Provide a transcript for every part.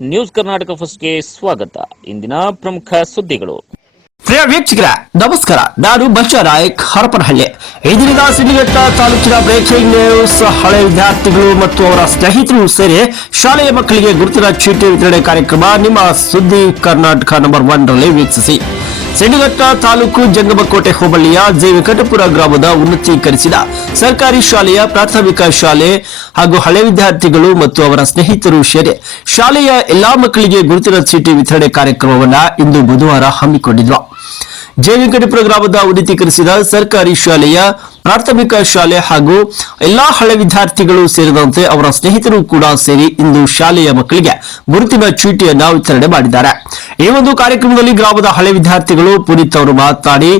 News Karnataka ಫಸ್ಟ್ಗೆ ಸ್ವಾಗತ. ಇಂದಿನ ಪ್ರಮುಖ ಸುದ್ದಿಗಳು. ಪ್ರಿಯ ವೀಕ್ಷಕರ, ನಮಸ್ಕಾರ. ನಾನು ಬಚ್ಚ ನಾಯಕ್, ಹರಪನಹಳ್ಳಿ. ಇದರಿಂದ ಸಿಡಿಘಟ್ಟ ತಾಲೂಕಿನ ಬ್ರೇಕಿಂಗ್ ನ್ಯೂಸ್, ಹಳೆ ವಿದ್ಯಾರ್ಥಿಗಳು ಮತ್ತು ಅವರ ಸ್ನೇಹಿತರು ಸೇರಿ ಶಾಲೆಯ ಮಕ್ಕಳಿಗೆ ಗುರುತಿನ ಚೀಟಿ ವಿತರಣೆ ಕಾರ್ಯಕ್ರಮ ನಿಮ್ಮ ಸುದ್ದಿ ಕರ್ನಾಟಕ ನಂಬರ್ ಒನ್ ರಲ್ಲಿ ವೀಕ್ಷಿಸಿ. ಸಿಡಿಘಟ್ಟ ತಾಲೂಕು ಜಂಗಮಕೋಟೆ ಹೋಬಳಿಯ ಜೆ ವೆಂಕಟಪುರ ಗ್ರಾಮದ ಉನ್ನತೀಕರಿಸಿದ ಸರ್ಕಾರಿ ಶಾಲೆಯ ಪ್ರಾಥಮಿಕ ಶಾಲೆ ಹಾಗೂ ಹಳೆ ವಿದ್ಯಾರ್ಥಿಗಳು ಮತ್ತು ಅವರ ಸ್ನೇಹಿತರು ಸೇರಿ ಶಾಲೆಯ ಎಲ್ಲಾ ಮಕ್ಕಳಿಗೆ ಗುರುತಿನ ಚೀಟಿ ವಿತರಣೆ ಕಾರ್ಯಕ್ರಮವನ್ನು ಇಂದು ಬುಧವಾರ ಹಮ್ಮಿಕೊಂಡಿದ್ದರು ಜೆ ವೆಂಕಟಪುರ ಗ್ರಾಮದ ಉನ್ನತೀಕರಿಸಿದ ಸರ್ಕಾರಿ ಶಾಲೆಯ ಪ್ರಾಥಮಿಕ ಶಾಲೆ ಹಾಗೂ ಎಲ್ಲಾ ಹಳೆ ವಿದ್ಯಾರ್ಥಿಗಳು ಸೇರಿದಂತೆ ಅವರ ಸ್ನೇಹಿತರು ಕೂಡ ಸೇರಿ ಇಂದು ಶಾಲೆಯ ಮಕ್ಕಳಿಗೆ ಗುರುತಿನ ಚೀಟಿಯನ್ನ ವಿತರಣೆ ಮಾಡಿದ್ದಾರೆ. ಈ ಒಂದು ಕಾರ್ಯಕ್ರಮದಲ್ಲಿ ಗ್ರಾಮದ ಹಳೆ ವಿದ್ಯಾರ್ಥಿಗಳು ಪುನೀತ್ ಅವರು ಮಾತನಾಡಿ,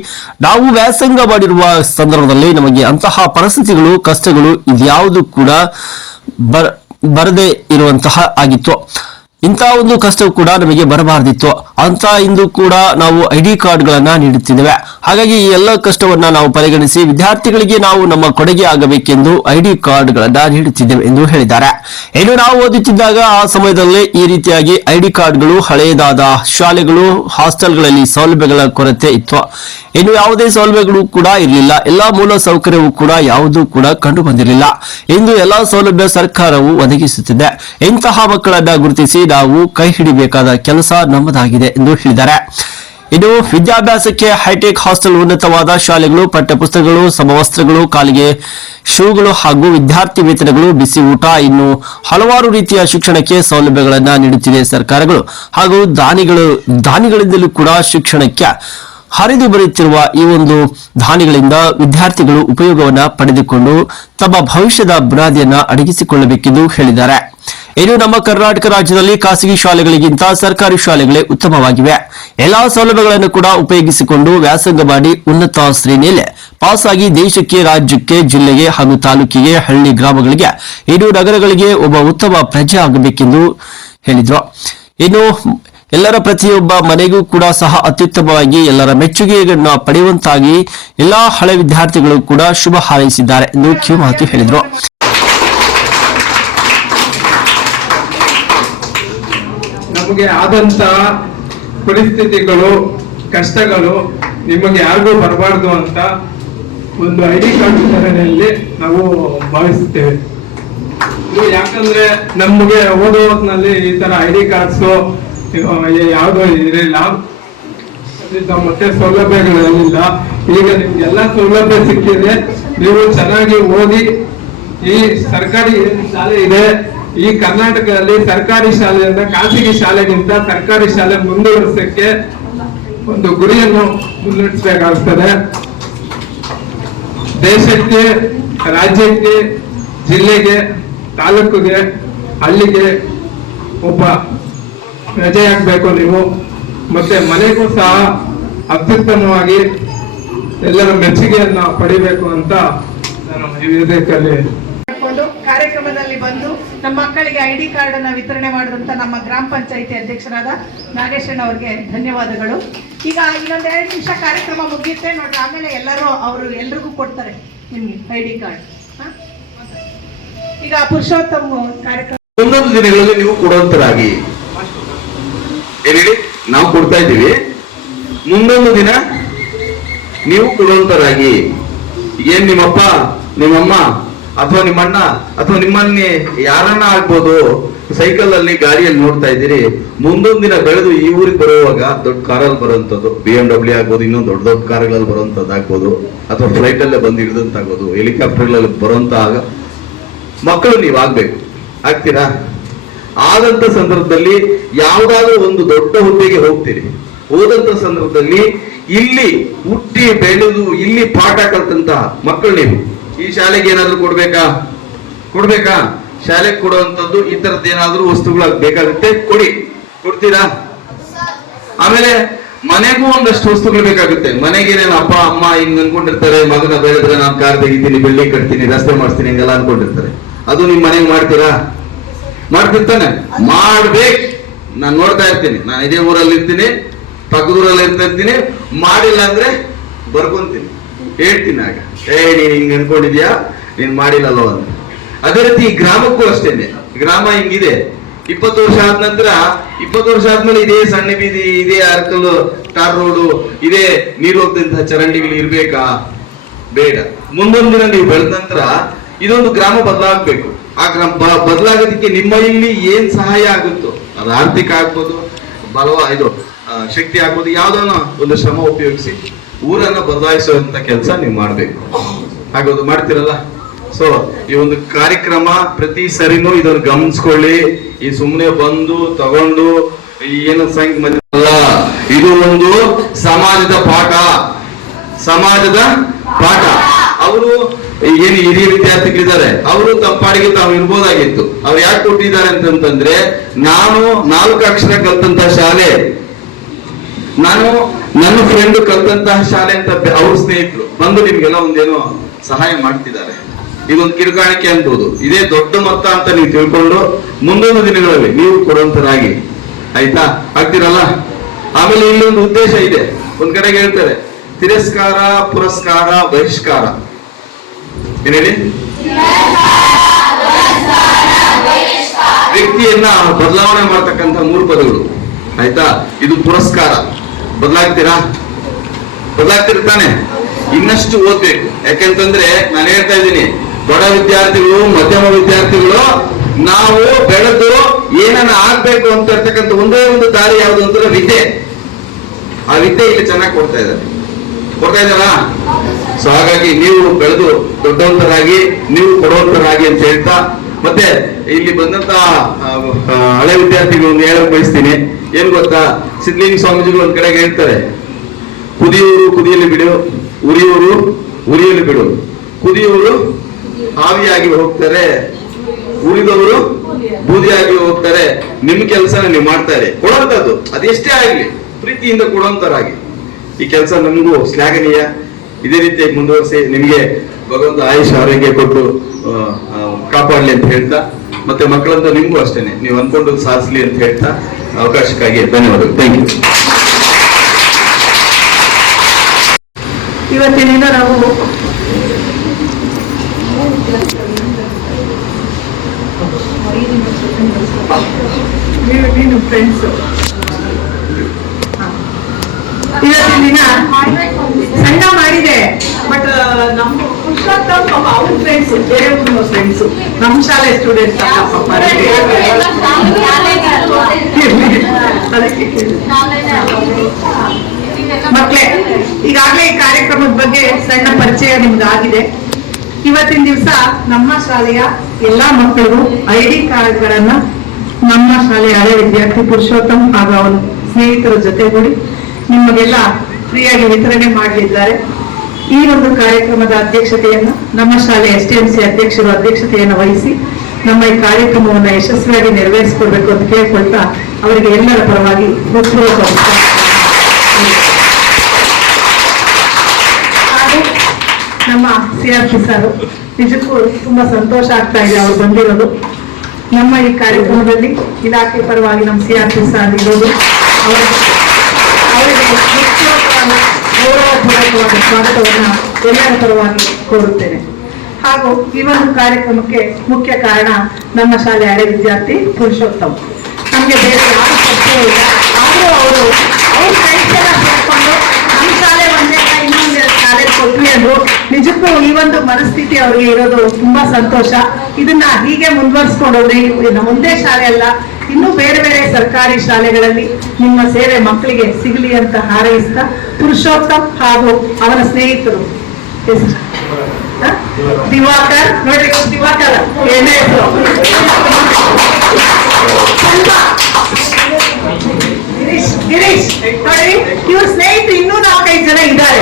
ನಾವು ವ್ಯಾಸಂಗ ಮಾಡಿರುವ ಸಂದರ್ಭದಲ್ಲಿ ನಮಗೆ ಅಂತಹ ಪರಿಸ್ಥಿತಿಗಳು, ಕಷ್ಟಗಳು ಇದ್ಯಾವುದು ಕೂಡ ಬರ, ಬರದೇ ಇರುವಂತಹ ಆಗಿತ್ತು. ಇಂತಹ ಒಂದು ಕಷ್ಟವು ಕೂಡ ನಮಗೆ ಬರಬಾರ್ದಿತ್ತು. ಅಂತ ಇಂದು ಕೂಡ ನಾವು ಐ ಡಿ ಕಾರ್ಡ್ಗಳನ್ನ ನೀಡುತ್ತಿದ್ದೇವೆ. ಹಾಗಾಗಿ ಈ ಎಲ್ಲ ಕಷ್ಟವನ್ನ ನಾವು ಪರಿಗಣಿಸಿ ವಿದ್ಯಾರ್ಥಿಗಳಿಗೆ ನಾವು ನಮ್ಮ ಕೊಡುಗೆ ಆಗಬೇಕೆಂದು ಐ ಡಿ ಕಾರ್ಡ್ಗಳನ್ನ ನೀಡುತ್ತಿದ್ದೇವೆ ಎಂದು ಹೇಳಿದ್ದಾರೆ. ಇನ್ನು ನಾವು ಓದುತ್ತಿದ್ದಾಗ ಆ ಸಮಯದಲ್ಲಿ ಈ ರೀತಿಯಾಗಿ ಐ ಡಿ ಕಾರ್ಡ್ಗಳು ಹಳೆಯದಾದ ಶಾಲೆಗಳು, ಹಾಸ್ಟೆಲ್ಗಳಲ್ಲಿ ಸೌಲಭ್ಯಗಳ ಕೊರತೆ ಇತ್ತು. ಇನ್ನು ಯಾವುದೇ ಸೌಲಭ್ಯಗಳು ಕೂಡ ಇರಲಿಲ್ಲ. ಎಲ್ಲಾ ಮೂಲ ಸೌಕರ್ಯವೂ ಕೂಡ ಯಾವುದೂ ಕೂಡ ಕಂಡು ಬಂದಿರಲಿಲ್ಲ ಇಂದು ಎಲ್ಲಾ ಸೌಲಭ್ಯ ಸರ್ಕಾರವು ಒದಗಿಸುತ್ತಿದೆ. ಇಂತಹ ಮಕ್ಕಳನ್ನ ಗುರುತಿಸಿ ನಾವು ಕೈ ಹಿಡಿಬೇಕಾದ ಕೆಲಸ ನಮ್ಮದಾಗಿದೆ ಎಂದು ಹೇಳಿದ್ದಾರೆ. ಇನ್ನು ವಿದ್ಯಾಭ್ಯಾಸಕ್ಕೆ ಹೈಟೆಕ್ ಹಾಸ್ಟೆಲ್ ಉನ್ನತವಾದ ಶಾಲೆಗಳು, ಪಠ್ಯಪುಸ್ತಕಗಳು, ಸಮವಸ್ತ್ರಗಳು, ಕಾಲಿಗೆ ಶೂಗಳು ಹಾಗೂ ವಿದ್ಯಾರ್ಥಿ ವೇತನಗಳು, ಬಿಸಿ ಊಟ, ಇನ್ನು ಹಲವಾರು ರೀತಿಯ ಶಿಕ್ಷಣಕ್ಕೆ ಸೌಲಭ್ಯಗಳನ್ನು ನೀಡುತ್ತಿದೆ ಸರ್ಕಾರಗಳು. ಹಾಗೂ ದಾನಿಗಳು, ದಾನಿಗಳಿಂದಲೂ ಕೂಡ ಶಿಕ್ಷಣಕ್ಕೆ ಹರಿದು ಬರುತ್ತಿರುವ ಈ ಒಂದು ದಾನಿಗಳಿಂದ ವಿದ್ಯಾರ್ಥಿಗಳು ಉಪಯೋಗವನ್ನು ಪಡೆದುಕೊಂಡು ತಮ್ಮ ಭವಿಷ್ಯದ ಬುನಾದಿಯನ್ನು ಅಡಗಿಸಿಕೊಳ್ಳಬೇಕೆಂದು ಹೇಳಿದ್ದಾರೆ. ಇನ್ನು ನಮ್ಮ ಕರ್ನಾಟಕ ರಾಜ್ಯದಲ್ಲಿ ಖಾಸಗಿ ಶಾಲೆಗಳಿಗಿಂತ ಸರ್ಕಾರಿ ಶಾಲೆಗಳೇ ಉತ್ತಮವಾಗಿವೆ. ಎಲ್ಲಾ ಸೌಲಭ್ಯಗಳನ್ನು ಕೂಡ ಉಪಯೋಗಿಸಿಕೊಂಡು ವ್ಯಾಸಂಗ ಮಾಡಿ ಉನ್ನತ ಶ್ರೇಣಿಯಲ್ಲಿ ಪಾಸ್ ಆಗಿ ದೇಶಕ್ಕೆ, ರಾಜ್ಯಕ್ಕೆ, ಜಿಲ್ಲೆಗೆ ಹಾಗೂ ತಾಲೂಕಿಗೆ, ಹಳ್ಳಿ ಗ್ರಾಮಗಳಿಗೆ ಇನ್ನು ನಗರಗಳಿಗೆ ಒಬ್ಬ ಉತ್ತಮ ಪ್ರಜೆ ಆಗಬೇಕೆಂದು ಹೇಳಿದ್ರು. ಇನ್ನು ಎಲ್ಲರ ಪ್ರತಿಯೊಬ್ಬ ಮನೆಗೂ ಕೂಡ ಸಹ ಅತ್ಯುತ್ತಮವಾಗಿ ಎಲ್ಲರ ಮೆಚ್ಚುಗೆಯನ್ನು ಪಡೆಯುವಂತಾಗಿ ಎಲ್ಲಾ ಹಳೆ ವಿದ್ಯಾರ್ಥಿಗಳು ಕೂಡ ಶುಭ ಹಾರೈಸಿದ್ದಾರೆ ಎಂದು ಕಿವಿಮಾತು ಹೇಳಿದರು. ನಮಗೆ ಆದಂತ ಪರಿಸ್ಥಿತಿಗಳು, ಕಷ್ಟಗಳು ನಿಮಗೆ ಯಾರಿಗೂ ಬರಬಾರ್ದು ಅಂತ ಒಂದು ಐ ಡಿ ಕಾರ್ಡ್ ವಿತರಣೆಯಲ್ಲಿ ನಾವು ಭಾವಿಸುತ್ತೇವೆ. ಯಾಕಂದ್ರೆ ನಮಗೆ ಓದೋ ಈ ತರ ಐ ಡಿ ಕಾರ್ಡ್ಸು ಯಾವುದೋ ಇರಲಿಲ್ಲ. ಮತ್ತೆ ಸೌಲಭ್ಯಗಳು ಇರಲಿಲ್ಲ ಈಗ ನಿಮ್ಗೆಲ್ಲ ಸೌಲಭ್ಯ ಸಿಕ್ಕಿದೆ. ನೀವು ಚೆನ್ನಾಗಿ ಓದಿ ಈ ಸರ್ಕಾರಿ ಶಾಲೆ ಇದೆ. ಈ ಕರ್ನಾಟಕದಲ್ಲಿ ಸರ್ಕಾರಿ ಶಾಲೆಯಿಂದ ಖಾಸಗಿ ಶಾಲೆಗಿಂತ ಸರ್ಕಾರಿ ಶಾಲೆ ಮುಂದುವರಿಸಕ್ಕೆ ಒಂದು ಗುರಿಯನ್ನು ಮುನ್ನಡೆಸಬೇಕಾಗುತ್ತದೆ ದೇಶಕ್ಕೆ, ರಾಜ್ಯಕ್ಕೆ, ಜಿಲ್ಲೆಗೆ, ತಾಲೂಕಿಗೆ, ಹಳ್ಳಿಗೆ ಒಬ್ಬ ರಜೆಯಾಗಬೇಕು ನೀವು. ಮತ್ತೆ ಮನೆಗೂ ಸಹ ಅತ್ಯುತ್ತಮವಾಗಿ ಎಲ್ಲರ ಮೆಚ್ಚುಗೆಯನ್ನು ಪಡಿಬೇಕು ಅಂತ ನಾನು ಈ ನಮ್ಮ ಮಕ್ಕಳಿಗೆ ಐ ಡಿ ಕಾರ್ಡ್ ಅನ್ನ ವಿತರಣೆ ಮಾಡಿದಂತ ನಮ್ಮ ಗ್ರಾಮ ಪಂಚಾಯಿತಿ ಅಧ್ಯಕ್ಷರಾದ ನಾಗೇಶಣ್ಣ ಅವರಿಗೆ ಧನ್ಯವಾದಗಳು. ಈಗ ಇನ್ನೊಂದ್ ಎರಡು ನಿಮಿಷ ಕಾರ್ಯಕ್ರಮ ಮುಗಿಯುತ್ತೆ. ನೋಡ್ರಿ, ಆಮೇಲೆ ಎಲ್ಲರೂ ಅವರು ಎಲ್ರಿಗೂ ಕೊಡ್ತಾರೆ ನಿಮ್ಗೆ ಐ ಡಿ ಕಾರ್ಡ್. ಈಗ ಪುರುಷೋತ್ತಮ ಕಾರ್ಯಕ್ರಮ. ಒಂದೊಂದು ದಿನಗಳಲ್ಲಿ ನೀವು ಕೊಡುವಂತರಾಗಿ ನಾವು ಕೊಡ್ತಾ ಇದ್ದೀವಿ. ಮುಂದೊಂದು ದಿನ ನೀವು ಕೊಡುವಂತರಾಗಿ ಏನ್ ನಿಮ್ಮಪ್ಪ, ನಿಮ್ಮಮ್ಮ ಅಥವಾ ನಿಮ್ಮಣ್ಣ, ಅಥವಾ ನಿಮ್ಮನ್ನೇ ಯಾರನ್ನ ಆಗ್ಬೋದು ಸೈಕಲ್ ಅಲ್ಲಿ ಗಾಡಿಯಲ್ಲಿ ನೋಡ್ತಾ ಇದ್ದೀರಿ, ಮುಂದೊಂದು ದಿನ ಬೆಳೆದು ಈ ಊರಿಗೆ ಬರುವಾಗ ದೊಡ್ಡ ಕಾರಲ್ಲಿ ಬರುವಂತದ್ದು ಬಿ ಎಂ ಡಬ್ಲ್ಯೂ ಆಗ್ಬೋದು, ಇನ್ನೊಂದು ದೊಡ್ಡ ದೊಡ್ಡ ಕಾರ್ಗಳಲ್ಲಿ ಬರುವಂತದ್ದು ಆಗ್ಬೋದು. ಅಥವಾ ಫ್ಲೈಟ್ ಅಲ್ಲೇ ಬಂದು ಹಿಡಿದಂತಾಗ್ಬೋದು ಹೆಲಿಕಾಪ್ಟರ್ಗಳಲ್ಲಿ ಆಗ ಮಕ್ಕಳು ನೀವು ಆಗ್ಬೇಕು. ಆಗ್ತೀರಾ? ಆದಂತ ಸಂದರ್ಭದಲ್ಲಿ ಯಾವುದಾದ್ರೂ ಒಂದು ದೊಡ್ಡ ಹುದ್ದೆಗೆ ಹೋಗ್ತೀರಿ. ಹೋದಂತ ಸಂದರ್ಭದಲ್ಲಿ ಇಲ್ಲಿ ಹುಟ್ಟಿ ಬೆಳೆದು ಇಲ್ಲಿ ಪಾಠ ಕಲ್ತಂತ ಮಕ್ಕಳು ನೀವು. ಈ ಶಾಲೆಗೆ ಏನಾದರೂ ಕೊಡ್ಬೇಕಾ? ಕೊಡ್ಬೇಕಾ? ಶಾಲೆಗೆ ಕೊಡುವಂತದ್ದು ಈ ಥರದ್ದು ಏನಾದರೂ ವಸ್ತುಗಳು ಬೇಕಾಗುತ್ತೆ, ಕೊಡಿ. ಕೊಡ್ತೀರಾ? ಆಮೇಲೆ ಮನೆಗೂ ಒಂದಷ್ಟು ವಸ್ತುಗಳು ಬೇಕಾಗುತ್ತೆ. ಮನೆಗೆ ಏನೇನು ಅಪ್ಪ, ಅಮ್ಮ ಹಿಂಗ್ ಅನ್ಕೊಂಡಿರ್ತಾರೆ, ಮಗನ ಬೆಳೆದ್ರೆ ನಾನು ಕಾರ್ ತೆಗಿತೀನಿ, ಬೆಳ್ಳಿ ಕಟ್ತೀನಿ, ರಸ್ತೆ ಮಾಡ್ತೀನಿ, ಹಿಂಗೆಲ್ಲ ಅನ್ಕೊಂಡಿರ್ತಾರೆ. ಅದು ನಿಮ್ ಮನೆಗೆ ಮಾಡ್ತೀರಾ? ಮಾಡ್ತಿರ್ತಾನೆ. ಮಾಡ್ಬೇಕು. ನಾನು ನೋಡ್ತಾ ಇರ್ತೀನಿ. ನಾನು ಇದೇ ಊರಲ್ಲಿ ಇರ್ತೀನಿ ಪಕ್ಕದೂರಲ್ಲಿ ಇರ್ತಾ ಇರ್ತೀನಿ. ಮಾಡಿಲ್ಲ ಅಂದ್ರೆ ಬರ್ಕೊಂತೀನಿ. ಹೇಳ್ತೀನಿ ಆಗ. ಏ, ನೀನ್ ಹಿಂಗ್ ಅನ್ಕೊಂಡಿದ್ಯಾ? ನೀನ್ ಮಾಡಿಲ್ಲಲ್ಲೋ ಅಂತ. ಅದೇ ರೀತಿ ಈ ಗ್ರಾಮಕ್ಕೂ ಅಷ್ಟೇನೆ. ಗ್ರಾಮ ಹಿಂಗಿದೆ. ಇಪ್ಪತ್ತು ವರ್ಷ ಆದ ನಂತರ, ಇಪ್ಪತ್ತು ವರ್ಷ ಆದ್ಮೇಲೆ ಇದೇ ಸಣ್ಣ ಬೀದಿ, ಇದೇ ಅರ್ಕಲ್ ಟಾರ್ ರೋಡು, ಇದೇ ನೀರು ಹೋಗ್ದಂತಹ ಚರಂಡಿಗಳು ಇರ್ಬೇಕಾ? ಬೇಡ. ಮುಂದೊಂದು ದಿನ ನೀವು ಬೆಳೆದ ನಂತರ ಇದೊಂದು ಗ್ರಾಮ ಬದಲಾಗಬೇಕು. ಆ ಗ್ರಾಮ ಬದಲಾಗೋದಕ್ಕೆ ನಿಮ್ಮ ಇಲ್ಲಿ ಏನ್ ಸಹಾಯ ಆಗುತ್ತೋ, ಅದು ಆರ್ಥಿಕ ಆಗ್ಬೋದು, ಬಲವ, ಇದು ಶಕ್ತಿ ಆಗ್ಬೋದು ಯಾವ್ದನ್ನ ಒಂದು ಶ್ರಮ ಉಪಯೋಗಿಸಿ. ಊರನ್ನ ಬದಲಾಯಿಸುವಂತ ಕೆಲಸ ನೀವು ಮಾಡ್ಬೇಕು. ಅದು ಮಾಡ್ತಿರಲ್ಲ? ಸೊ ಈ ಒಂದು ಕಾರ್ಯಕ್ರಮ ಪ್ರತಿ ಸರಿನೂ ಇದನ್ನು ಗಮನಿಸ್ಕೊಳ್ಳಿ. ಈ ಸುಮ್ಮನೆ ಬಂದು, ತಗೊಂಡು ಏನು ಸಂಘ ಇದು ಒಂದು ಸಮಾಜದ ಪಾಠ. ಸಮಾಜದ ಪಾಠ. ಅವರು ಏನು ಹಿರಿಯ ವಿದ್ಯಾರ್ಥಿಗಳಿದ್ದಾರೆ ಅವರು ತಪ್ಪಾಡಿಗೆ ತಾವು ಇರ್ಬೋದಾಗಿತ್ತು. ಅವ್ರು ಯಾಕೆ ಕೊಟ್ಟಿದ್ದಾರೆ ಅಂತಂತಂದ್ರೆ, ನಾನು ನಾಲ್ಕು ಅಕ್ಷರ ಕಲ್ತಂತ ಶಾಲೆ ನಾನು ನನ್ನ ಫ್ರೆಂಡ್ ಕಲ್ತಂತಹ ಶಾಲೆ ಅಂತ ಅವ್ರ ಸ್ನೇಹಿತರು ಬಂದು ನಿಮ್ಗೆಲ್ಲ ಒಂದೇನೋ ಸಹಾಯ ಮಾಡ್ತಿದ್ದಾರೆ. ಇದೊಂದು ಕಿರುಗಾಣಿಕೆ ಅನ್ಬೋದು. ಇದೇ ದೊಡ್ಡ ಮೊತ್ತ ಅಂತ ನೀವು ತಿಳ್ಕೊಂಡು ಮುಂದೊಂದು ದಿನಗಳಲ್ಲಿ ನೀವು ಕೊಡುವಂತರಾಗಿ ಆಯ್ತಾ? ಆಗ್ತಿರಲ್ಲ? ಆಮೇಲೆ ಇಲ್ಲೊಂದು ಉದ್ದೇಶ ಇದೆ. ಒಂದ್ ಕಡೆಗೆ ಹೇಳ್ತಾರೆ, ತಿರಸ್ಕಾರ, ಪುರಸ್ಕಾರ, ಬಹಿಷ್ಕಾರ. ಏನ್ ಹೇಳಿ ವ್ಯಕ್ತಿಯನ್ನ ಬದಲಾವಣೆ ಮಾಡ್ತಕ್ಕಂಥ ಮೂರು ಪದಗಳು. ಆಯ್ತಾ? ಇದು ಪುರಸ್ಕಾರ. ಬದಲಾಗ್ತೀರಾ? ಬದಲಾಗ್ತಿರ್ತಾನೆ ಇನ್ನಷ್ಟು ಓದ್ಬೇಕು. ಯಾಕೆಂತಂದ್ರೆ ನಾನು ಹೇಳ್ತಾ ಇದ್ದೀನಿ ಬಡ ವಿದ್ಯಾರ್ಥಿಗಳು ಮಧ್ಯಮ ವಿದ್ಯಾರ್ಥಿಗಳು ನಾವು ಬೆಳೆದು ಏನನ್ನ ಆಗ್ಬೇಕು ಅಂತ ಇರ್ತಕ್ಕಂಥ ಒಂದೇ ಒಂದು ದಾರಿ ಯಾವುದು ಅಂತಂದ್ರೆ ವಿದ್ಯೆ. ಆ ವಿದ್ಯೆ ಇಲ್ಲಿ ಚೆನ್ನಾಗಿ ಕೊಡ್ತಾ ಇದ್ದಾರೆ. ಕೊಡ್ತಾ ಇದ್ದಾರಾ? ಸೊ ಹಾಗಾಗಿ ನೀವು ಬೆಳೆದು ದೊಡ್ಡವಂತರಾಗಿ ನೀವು ಕೊಡುವಂತರಾಗಿ ಅಂತ ಹೇಳ್ತಾ ಮತ್ತೆ ಇಲ್ಲಿ ಬಂದಂತ ಹಳೆ ವಿದ್ಯಾರ್ಥಿಗಳು ಹೇಳಕ್ ಬಯಸ್ತೀನಿ. ಏನ್ ಗೊತ್ತಾ? ಸಿದ್ಧಲಿಂಗ ಸ್ವಾಮೀಜಿಗಳು ಒಂದ್ ಕಡೆಗೆ ಹೇಳ್ತಾರೆ. ಕುದಿಯೂರು ಕುದಿಯಲು ಬಿಡು, ಉರಿಯೂರು ಉರಿಯಲು ಬಿಡು. ಕುದಿಯುವರು ಆವಿಯಾಗಿ ಹೋಗ್ತಾರೆ ಉಳಿದವರು ಬೂದಿಯಾಗಿ ಹೋಗ್ತಾರೆ. ನಿಮ್ ಕೆಲಸನ ನೀವು ಮಾಡ್ತಾರೆ. ಕೊಡೋಂಥದ್ದು. ಅದೆಷ್ಟೇ ಆಗ್ಲಿ, ಪ್ರೀತಿಯಿಂದ ಕೊಡುವಂತರಾಗಿ ಈ ಕೆಲಸ ನಮಗೂ ಶ್ಲಾಘನೀಯ. ಇದೇ ರೀತಿ ಮುಂದುವರಿಸಿ ನಿಮಗೆ ಭಗವಂತ ಆಯುಷ್, ಆರೋಗ್ಯ ಕೊಟ್ಟು ಕಾಪಾಡ್ಲಿ ಅಂತ ಹೇಳ್ತಾ ಮತ್ತೆ ಮಕ್ಕಳಂತೂ ನಿಮಗೂ ಅಷ್ಟೇನೆ. ನೀವು ಅನ್ಕೊಂಡು ಸಾಧಿಸ್ಲಿ ಅಂತ ಹೇಳ್ತಾ ಅವಕಾಶಕ್ಕಾಗಿ ಧನ್ಯವಾದಗಳು. ಥ್ಯಾಂಕ್ ಯು ಇವತ್ತಿನಿಂದ ನಾವು ನೀವು ನೀನು ಫ್ರೆಂಡ್ಸ್ ಇವತ್ತಿನ ದಿನ ಸಣ್ಣ ಮಾಡಿದೆ. ನಮ್ಮ ಅವ್ರ ಫ್ರೆಂಡ್ಸ್ ಫ್ರೆಂಡ್ಸ್ ನಮ್ಮ ಶಾಲೆ ಸ್ಟೂಡೆಂಟ್ಸ್ ಅದಕ್ಕೆ. ಮಕ್ಕಳೇ ಈಗಾಗಲೇ ಈ ಕಾರ್ಯಕ್ರಮದ ಬಗ್ಗೆ ಸಣ್ಣ ಪರಿಚಯ ನಿಮ್ಗಾಗಿದೆ ಇವತ್ತಿನ ದಿವಸ ನಮ್ಮ ಶಾಲೆಯ ಎಲ್ಲಾ ಮಕ್ಕಳು ಐ ಡಿ ಕಾರ್ಡ್ಗಳನ್ನ ನಮ್ಮ ಶಾಲೆಯ ಹಳೆ ವಿದ್ಯಾರ್ಥಿ ಪುರುಷೋತ್ತಮ್ ಹಾಗೂ ಅವನ ಸ್ನೇಹಿತರ ಜೊತೆಗೂಡಿ ನಿಮಗೆಲ್ಲ ಫ್ರೀಯಾಗಿ ವಿತರಣೆ ಮಾಡಲಿದ್ದಾರೆ. ಈ ಒಂದು ಕಾರ್ಯಕ್ರಮದ ಅಧ್ಯಕ್ಷತೆಯನ್ನು ನಮ್ಮ ಶಾಲೆ ಎಸ್ ಟಿ ಅಧ್ಯಕ್ಷರು ಅಧ್ಯಕ್ಷತೆಯನ್ನು ವಹಿಸಿ ನಮ್ಮ ಈ ಕಾರ್ಯಕ್ರಮವನ್ನು ಯಶಸ್ವಿಯಾಗಿ ನೆರವೇರಿಸಿಕೊಡ್ಬೇಕು ಅಂತ ಕೇಳ್ಕೊಳ್ತಾ ಅವರಿಗೆ ಎಲ್ಲರ ಪರವಾಗಿ ಹೃತ್ಪೂರ್ವಕ ನಮ್ಮ ಸಿ ಆರ್ ಪಿ ಸರ್ ನಿಜಕ್ಕೂ ತುಂಬಾ ಸಂತೋಷ ಆಗ್ತಾ ಇದೆ ಅವರು ಬಂದಿರೋದು. ನಮ್ಮ ಈ ಕಾರ್ಯಕ್ರಮದಲ್ಲಿ ಇಲಾಖೆ ಪರವಾಗಿ ನಮ್ಮ ಸಿ ಆರ್ ಪಿ ಸರ್ ಇರೋದು. ಅವರ ಅವರಿಗೆ ಗೌರವಪೂರ್ವಕವಾದ ಸ್ವಾಗತವನ್ನು ಎಲ್ಲರ ಪರವಾಗಿ ಕೋರುತ್ತೇನೆ ಹಾಗೂ ಈ ಒಂದು ಕಾರ್ಯಕ್ರಮಕ್ಕೆ ಮುಖ್ಯ ಕಾರಣ ನಮ್ಮ ಶಾಲೆ ಹಳೆ ವಿದ್ಯಾರ್ಥಿ ಪುರುಷೋತ್ತಮ್. ನಮಗೆ ಬೇರೆ ಯಾವ ಪರಿಚಯ ಇಲ್ಲ. ಆದರೂ ಅವರು, ಅವ್ರ ಎಲ್ಲ ಸೇರ್ಕೊಂಡು ನಮ್ಮ ಶಾಲೆ ಒಂದೇ ಇನ್ನೊಂದೆರಡು ಶಾಲೆ ಕೊಟ್ವಿ ಅಂದ್ರು ನಿಜಕ್ಕೂ ಈ ಒಂದು ಮನಸ್ಥಿತಿ ಅವರಿಗೆ ಇರೋದು ತುಂಬಾ ಸಂತೋಷ. ಇದನ್ನ ಹೀಗೆ ಮುಂದುವರಿಸ್ಕೊಂಡು ಹೋದ್ರೆ ಒಂದೇ ಶಾಲೆ ಅಲ್ಲ ಇನ್ನೂ ಬೇರೆ ಬೇರೆ ಸರ್ಕಾರಿ ಶಾಲೆಗಳಲ್ಲಿ ನಿಮ್ಮ ಸೇವೆ ಮಕ್ಕಳಿಗೆ ಸಿಗಲಿ ಅಂತ ಹಾರೈಸ್ತಾ ಪುರುಷೋತ್ತಮ್ ಹಾಗೂ ಅವನ ಸ್ನೇಹಿತರು? ದಿವಾಕರ್ ನೋಡ್ರಿ ದಿವಾಕರ್, ಏನೇ. ಗಿರೀಶ್ ಗಿರೀಶ್, ನೋಡಿ, ಇವ್ರ ಸ್ನೇಹಿತರು ಇನ್ನೂ ನಾಲ್ಕೈದು ಜನ ಇದ್ದಾರೆ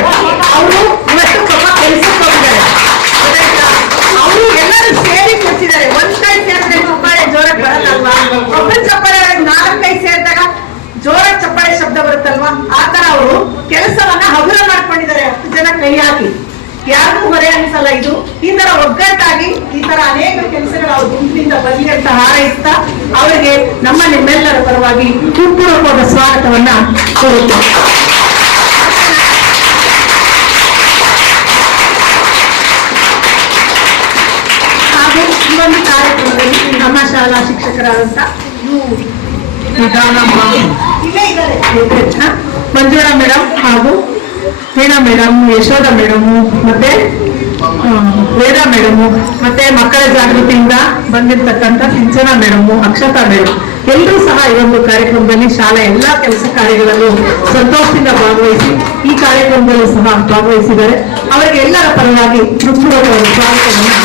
ಅವರು ಇವತ್ತು ಪಾಪ ಕೆಲ್ಸಕ್ಕೆ ಹೋಗಿದ್ದಾರೆ ಗೊತ್ತಾಯ್ತಾ? ಅವರು ಎಲ್ಲರೂ ಸೇರಿ ಕೊಡ್ತಿದ್ದಾರೆ ಒಂದ್ ಕೈ ಸೇರಿದ್ರೆ ಚಪ್ಪಾಳೆ ಜೋರಾಗಿ ಬರಲ್ಲಲ್ವಾ ಒಬ್ಬನ ಚಪ್ಪಾಳೆ ಒಳಗೆ ನಾಲ್ಕೈದು ಸೇರಿದಾಗ ಜೋರಾಗಿ ಚಪ್ಪಾಳೆ ಶಬ್ದ ಬರುತ್ತಲ್ವಾ ಆ ತರ ಅವರು ಕೆಲಸವನ್ನ ಹಗುರ ಮಾಡ್ಕೊಂಡಿದ್ದಾರೆ ಹತ್ತು ಜನ ಕೈ ಹಾಕಿ ಯಾರಿಗೂ ಹೊರೆ ಅನ್ಸಲ್ಲ ಇದು ಈ ತರ ಒಗ್ಗಟ್ಟಾಗಿ ಈ ತರ ಅನೇಕ ಕೆಲಸಗಳು ಅವ್ರ ಗುಂಪಿನಿಂದ ಬರಲಿ ಅಂತ ಹಾರೈಸ್ತಾ ಅವರಿಗೆ ನಮ್ಮ ನಿಮ್ಮೆಲ್ಲರ ಪರವಾಗಿ ಹೃತ್ಪೂರ್ವಕವಾದ ಸ್ವಾಗತವನ್ನ ಕೋರುತ್ತೇವೆ ಹಾಗೂ ಈ ಒಂದು ಕಾರ್ಯಕ್ರಮದಲ್ಲಿ ನಮ್ಮ ಶಾಲಾ ಶಿಕ್ಷಕರಾದಂತ? ಮಂಜುಳಾ ಮೇಡಮ್ ಹಾಗೂ ವೀಣಾ ಮೇಡಮ್ ಯಶೋಧ ಮೇಡಮ್ ಮತ್ತೆ ವೇದಾ ಮೇಡಮ್, ಮತ್ತೆ ಮಕ್ಕಳ ಜಾಗೃತಿಯಿಂದ ಬಂದಿರತಕ್ಕಂತ ಸಿಂಚನ ಮೇಡಮ್, ಅಕ್ಷತಾ ಮೇಡಮ್ ಎಲ್ಲರೂ ಸಹ ಈ ಒಂದು ಕಾರ್ಯಕ್ರಮದಲ್ಲಿ ಶಾಲೆ ಎಲ್ಲಾ ಕೆಲಸ ಕಾರ್ಯಗಳಲ್ಲೂ ಸಂತೋಷದಿಂದ ಭಾಗವಹಿಸಿ ಈ ಕಾರ್ಯಕ್ರಮದಲ್ಲೂ ಸಹ ಭಾಗವಹಿಸಿದ್ದಾರೆ ಅವರಿಗೆ ಎಲ್ಲರ ಪರವಾಗಿ ಹೃತ್ಪೂರ್ವಕ ಸ್ವಾಗತವನ್ನು.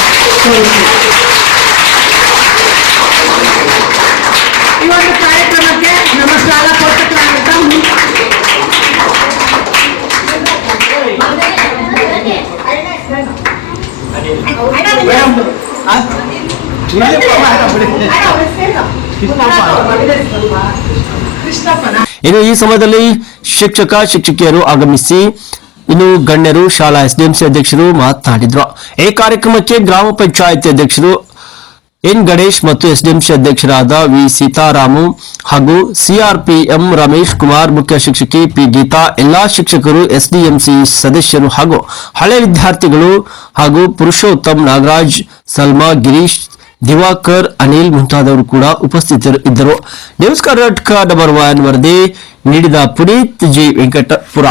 ಇನ್ನು ಈ ಸಮಯದಲ್ಲಿ ಶಿಕ್ಷಕ, ಶಿಕ್ಷಕಿಯರು ಆಗಮಿಸಿ ಇನ್ನು ಗಣ್ಯರು ಶಾಲಾ ಎಸ್ಡಿಎಂಸಿ ಅಧ್ಯಕ್ಷರು ಮಾತನಾಡಿದ್ರು. ಈ ಕಾರ್ಯಕ್ರಮಕ್ಕೆ ಗ್ರಾಮ ಪಂಚಾಯತಿ ಅಧ್ಯಕ್ಷರು ಎನ್ ಗಣೇಶ್ ಮತ್ತು ಎಸ್ಡಿಎಂಸಿ ಅಧ್ಯಕ್ಷರಾದ ವಿ ಸೀತಾರಾಮು ಹಾಗೂ ಸಿಆರ್ಪಿಎಂ ರಮೇಶ್ ಕುಮಾರ್, ಮುಖ್ಯ ಶಿಕ್ಷಕಿ ಪಿ ಗೀತಾ, ಎಲ್ಲಾ ಶಿಕ್ಷಕರು, ಎಸ್ಡಿಎಂಸಿ ಸದಸ್ಯರು ಹಾಗೂ ಹಳೆ ವಿದ್ಯಾರ್ಥಿಗಳು ಹಾಗೂ ಪುರುಷೋತ್ತಮ್ ನಾಗರಾಜ್, ಸಲ್ಮಾ, ಗಿರೀಶ್ ದಿವಾಕರ್, ಅನಿಲ್ ಮುಂತಾದವರು ಕೂಡ ಉಪಸ್ಥಿತರು, ಇದ್ದರು. ನ್ಯೂಸ್ ಕರ್ನಾಟಕ ನಂಬರ್ ಒನ್ ವರದಿ ನೀಡಿದ ಪುನೀತ್ ಜಿ ವೆಂಕಟಪುರ.